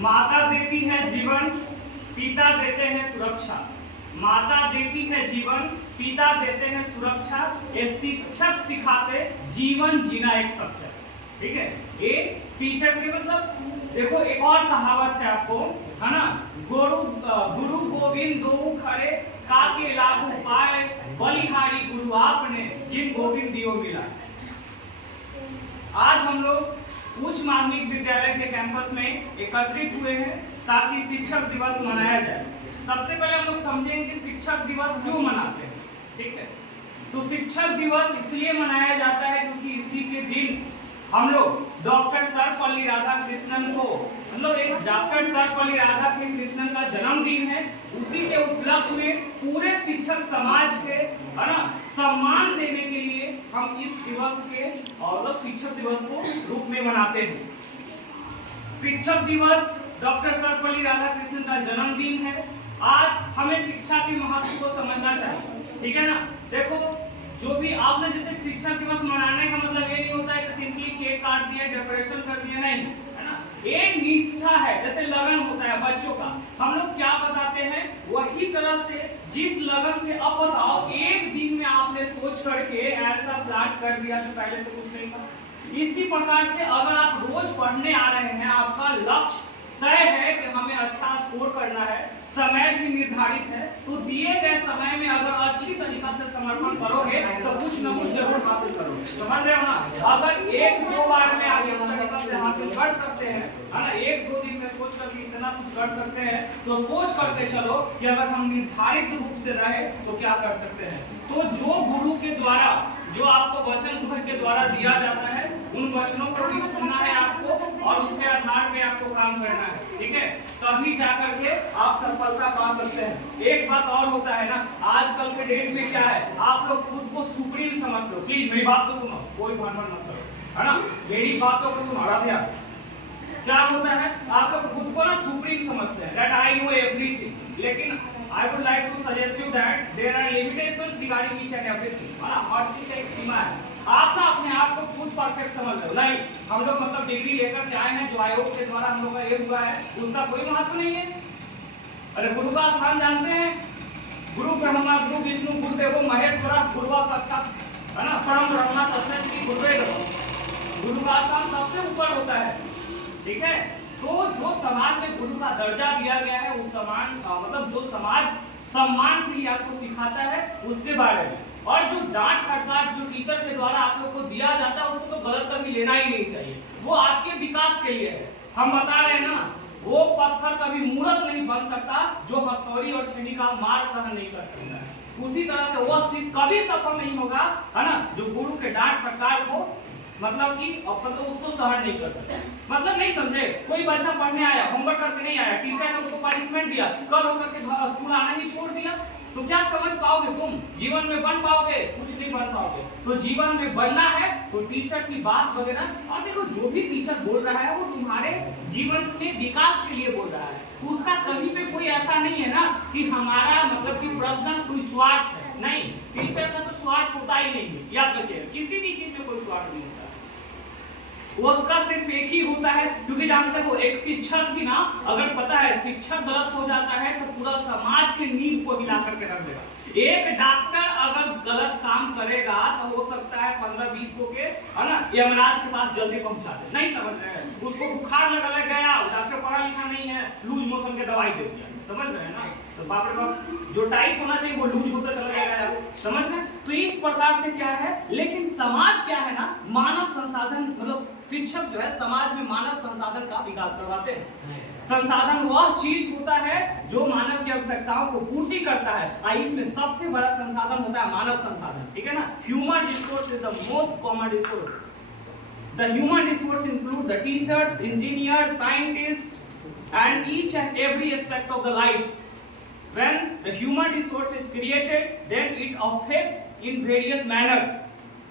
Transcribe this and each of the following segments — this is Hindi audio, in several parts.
माता देती है जीवन, पिता देते हैं सुरक्षा। माता देती है जीवन, पिता देते हैं सुरक्षा, ये शिक्षक सिखाते जीवन जीना एक सच्चा। ठीक है, ये टीचर के मतलब देखो एक और कहावत है आपको, है ना, गुरु गोविंद दो खरे काके लागू पाए, बलिहारी गुरु आपने जिन गोविंद दियो मिला। आज हम लोग उच्च माध्यमिक विद्यालय के कैंपस में एकत्रित हुए हैं ताकि शिक्षक दिवस मनाया जाए। सबसे पहले हम लोग समझेंगे कि शिक्षक दिवस क्यों मनाते हैं। ठीक है, तो शिक्षक दिवस इसलिए मनाया जाता है क्योंकि इसी के दिन हम लोग डॉक्टर सर्वपल्ली राधाकृष्णन को, मतलब एक डॉक्टर सर्वपल्ली राधाकृष्णन का जन्मदिन है, उसी के उपलक्ष्य में पूरे शिक्षक समाज के, है ना, सम्मान देने के लिए हम इस दिवस के और शिक्षक दिवस को रूप में मनाते हैं। शिक्षक दिवस डॉक्टर सर्वपल्ली राधाकृष्णन का जन्मदिन है। आज हमें शिक्षा के महत्व को समझना चाहिए। ठीक है ना, देखो जो भी आपने जैसे शिक्षक दिवस मनाने का मतलब ये नहीं होता है कि सिंपली केक काट दिया, डेकोरेशन कर दिया, नहीं, है ना, एक निष्ठा है। जैसे लगन होता है बच्चों का, हम लोग क्या बताते हैं वही तरह से जिस लगन से, अब बताओ एक दिन में आपने सोच करके ऐसा प्लान कर दिया जो पहले से कुछ नहीं था। इसी प्रकार से अगर आप रोज पढ़ने आ रहे हैं, आपका लक्ष्य तय है कि हमें अच्छा स्कोर करना है, समय भी निर्धारित है, तो दिए गए समय में अगर अच्छी तरीका से समर्पण करोगे तो कुछ न कुछ जरूर हासिल करोगे। समझ रहे हो ना। अगर एक दो बार में आगे इस तरीका से हासिल कर सकते हैं, है ना, एक दो दिन में सोच करके इतना कुछ कर सकते हैं, तो सोच करके चलो कि अगर हम निर्धारित रूप से रहे तो क्या कर सकते हैं। तो जो गुरु के द्वारा, जो आपको वचन गुरु के द्वारा दिया जाता है, उन वचनों को भी सुनना है आपको और उसके आधार पे आपको काम करना है। ठीक है, तभी जाकर के आप सफलता पा सकते हैं। एक बात और होता है ना, आजकल के डेट में क्या है, आप लोग खुद को सुप्रीम समझते हो। प्लीज मेरी बात को सुनो, कोई भानभान मत करो, है ना, मेरी बातों को सुनो। आराध्या, क्या होता है, आप लोग खुद को ना सुप्रीम समझते हैं, दैट आई नो एवरीथिंग, लेकिन I would like to suggest you that there are limitations regarding each and everything, है ना, हर चीज एक सीमा है। आप ना अपने आप को खुद परफेक्ट समझ रहे हो, नहीं, हम लोग मतलब डिग्री लेकर के आए हैं, जो आयोग के द्वारा हम लोग का ये हुआ है, उसका कोई महत्व नहीं है। अरे गुरु का स्थान जानते हैं, गुरु ब्रह्मा गुरु विष्णु गुरुदेवो महेश्वरा गुरुवा साक्षात, है ना, परम ब्रह्मा तस्मै श्री गुरुवे नमः। गुरु का स्थान सबसे ऊपर होता है। ठीक है, तो जो समाज में गुरु का दर्जा दिया गया है, उस समान मतलब जो समाज सम्मान के लिए आपको सिखाता है उसके बारे में, और जो डांट फटकार जो टीचर के द्वारा आप लोग को दिया जाता है उसको तो गलत कभी लेना ही नहीं चाहिए, वो आपके विकास के लिए है। हम बता रहे हैं ना, वो पत्थर कभी मूर्त नहीं बन सकता जो हथौड़ी और छेनी का मार सहन नहीं कर सकता है। उसी तरह से वह शिष्य कभी सफल नहीं होगा, है ना, जो गुरु के डांट फटकार को मतलब कि अपन तो उसको सहन नहीं कर सकते। मतलब नहीं समझे, कोई बच्चा पढ़ने आया, होमवर्क करके नहीं आया, टीचर ने उसको पनिशमेंट दिया, कल होकर के स्कूल आना ही छोड़ दिया, तो क्या समझ पाओगे तुम? जीवन में बन पाओगे? कुछ नहीं बन पाओगे। तो जीवन में बनना है तो टीचर की बात वगैरह, और देखो जो भी टीचर बोल रहा है वो तुम्हारे जीवन में विकास के लिए बोल रहा है, उसका कहीं पे कोई ऐसा नहीं है ना कि हमारा मतलब कि पर्सनल कोई स्वार्थ है, नहीं, टीचर का तो स्वार्थ होता ही नहीं है, याद रखिए, किसी भी चीज में कोई स्वार्थ नहीं होता, उसका सिर्फ एक ही होता है। क्योंकि जानते हो एक शिक्षक ही ना, अगर पता है शिक्षक गलत हो जाता है तो पूरा समाज के नींव को हिला करके रख देगा। एक डॉक्टर अगर गलत काम करेगा तो हो सकता है 15-20 को के, है ना, यमराज के पास जल्दी पहुंचा दे। नहीं समझ रहे हैं, उसको बुखार लग गया, डॉक्टर पढ़ा लिखा नहीं है, लूज मोशन के दवाई दे दिया, समझ रहे हैं ना, तो बाप रे बाप, जो टाइट होना चाहिए वो लूज होता चला जाएगा, समझ रहे हैं। तो इस प्रकार से क्या है, लेकिन समाज क्या है ना, मानव संसाधन मतलब शिक्षक जो है समाज में मानव संसाधन का विकास करवाते हैं। संसाधन वह चीज होता है जो मानव की आवश्यकताओं को पूर्ति करता है, इसमें सबसे बड़ा संसाधन होता है मानव संसाधन। ठीक है ना, human resource is the most common resource. The human resource include the teachers, engineer, scientist and each and every aspect of the life. When the human resource is created, then it affects in various manner.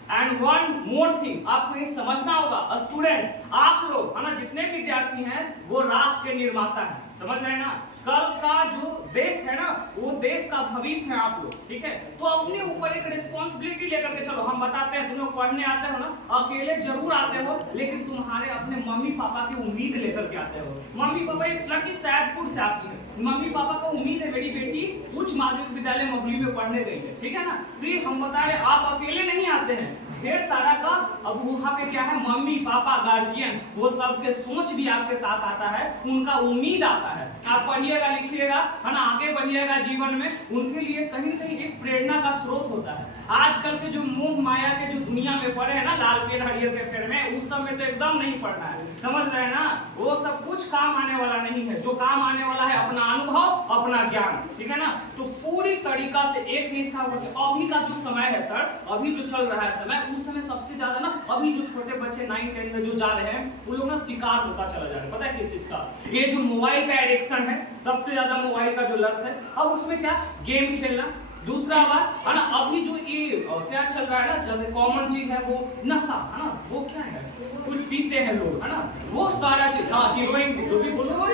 And one more thing, आपको ये समझना होगा, स्टूडेंट्स, आप लोग, है ना, जितने विद्यार्थी हैं वो राष्ट्र के निर्माता हैं, समझ रहे हैं ना। कल का जो देश है ना, वो देश का का भविष्य है आप लोग, ठीक है। तो अपने ऊपर एक रिस्पॉन्सिबिलिटी लेकर के चलो। हम बताते हैं, तुम लोग पढ़ने आते हो ना, अकेले जरूर आते हो, लेकिन तुम्हारे अपने मम्मी पापा की उम्मीद लेकर के आते हो। मम्मी पापा, इस लड़की सैदपुर से आती है, मम्मी पापा को उम्मीद है मेरी बेटी उच्च माध्यमिक विद्यालय मोहाली में पढ़ने गई है, ठीक है ना। तो ये हम बता रहे, आप अकेले नहीं आते हैं, ढेर सारा का। अब वहाँ पे क्या है, मम्मी पापा गार्जियन, वो सबके सोच भी आपके साथ आता है, उनका उम्मीद आता है। आप पढ़िएगा लिखिएगा, है ना, आगे बढ़िएगा जीवन में, उनके लिए कहीं न कहीं एक प्रेरणा का स्रोत होता है। आजकल के जो मोह माया के जो दुनिया में पड़े हैं ना, लाल पेड़ हरियर से पेड़ में, उस समय तो एकदम नहीं पढ़ना है, समझ रहे हैं ना। वो सब कुछ काम आने वाला नहीं है। जो काम आने वाला है अपना अनुभव, अपना ज्ञान, ठीक है ना। तो पूरी तरीका से एक निष्ठा होती। अभी का जो समय है सर, अभी जो चल रहा है समय, उस समय सबसे ज्यादा ना, अभी जो छोटे बच्चे 9, 10 में जो जा रहे हैं, वो लोग ना शिकार होता चला जा रहा है। पता है किस चीज का? ये जो मोबाइल का एडिक्शन है, सबसे ज्यादा मोबाइल का जो लत है। अब उसमें क्या, गेम खेलना, दूसरा बात है ना, अभी जो ये क्या चल रहा है ना, जब कॉमन चीज है वो नशा, है ना, वो क्या है, कुछ पीते हैं लोग, है ना, वो सारा चीज, हाँ हीरोइन, जो भी बोलो,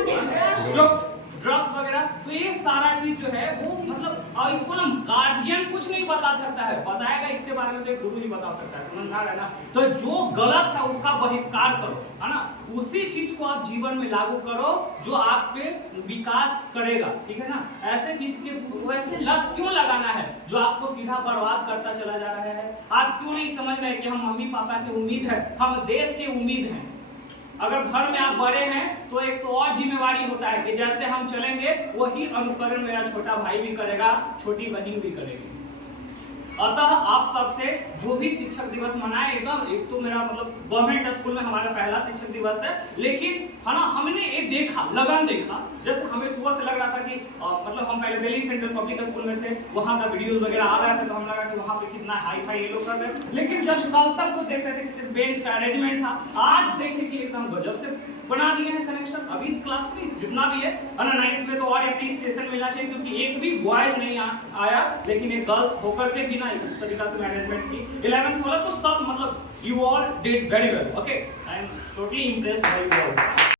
जो ड्रग्स वगैरह, तो ये सारा चीज जो है वो मतलब, और इसको ना गार्जियन कुछ नहीं बता सकता है, बताएगा इसके बारे में तो एक गुरु ही बता सकता है, समझ आ रहा है ना। तो जो गलत है उसका बहिष्कार करो, है ना, उसी चीज को आप जीवन में लागू करो जो आपके विकास करेगा, ठीक है ना। ऐसे चीज के वैसे लत क्यों लगाना है जो आपको सीधा बर्बाद करता चला जा रहा है? आप क्यों नहीं समझ रहे कि हम मम्मी पापा की उम्मीद है, हम देश की उम्मीद है। अगर घर में आप बड़े हैं तो एक तो और जिम्मेवारी होता है कि जैसे हम चलेंगे वही अनुकरण मेरा छोटा भाई भी करेगा, छोटी बहन भी करेगी। अतः आप सबसे जो भी शिक्षक दिवस मनाए, एकदम एक तो मेरा मतलब गवर्नमेंट स्कूल में हमारा पहला शिक्षक दिवस है, लेकिन है ना, हमने ये देखा, लगन देखा। जैसे हमें सुबह से लग रहा था कि मतलब हम पहले दिल्ली सेंट्रल पब्लिक स्कूल में थे, वहाँ का वीडियोस वगैरह आ रहे थे, तो हम लगा कि वहाँ पे कितना हाई फाई ये लोग कर रहे हैं। लेकिन जब कल तक तो देख रहे थे कि सिर्फ बेंच का अरेंजमेंट था, आज देखे कि एकदम गजब से बना दिए हैं कनेक्शन। अभी इस क्लास में जितना भी है ना, 9th में तो और एप्रिसिएशन मिलना चाहिए, क्योंकि एक भी बॉयज नहीं आया, लेकिन एक गर्ल्स होकर के भी ना इस तरीका से मैनेजमेंट की। 11th वाला तो सब मतलब you all did very well, okay, I am totally impressed by you all.